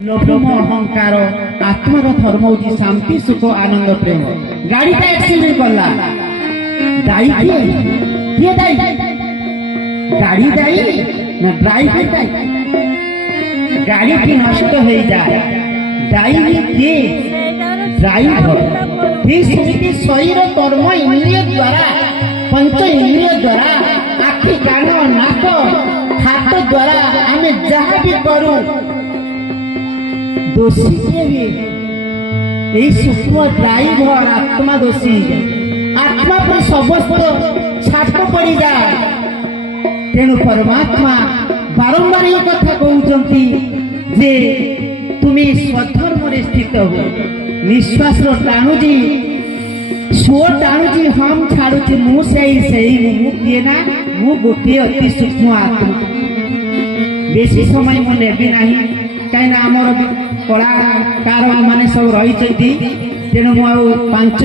लोभ अहंकार आत्मार धर्म हूँ शांति सुख आनंद प्रेम। गाड़ी का एक्सीडेंट करला दायी किए दायी गाड़ी दायी ना ड्राइवर दायी। गाड़ी की नष्ट हो जाए दायी किए ड्राइवर। सेमती शरीर कर्म इंद्रिय द्वारा पंच इंद्रिय द्वारा आखि कान नाक हाथ द्वारा आम जहाँ भी करूँ दोषी किए भी सूक्ष्म ड्राइवर आत्मा दोषी आत्मा पर समस्त छाप पड़ जाए। तेणु परमात्मा बारंबार ये कथा कहते जे तुम्हें स्वधर्म स्थित हो निश्वास टाणुची स्व टाणुची हम छाड़ुची मुझे किए ना मु गोटे अति सूक्ष्म आत्मा बेसी समय मु नेबी नहीं कहीं आमर कलाकार मैंने सब रही तेणु मु 5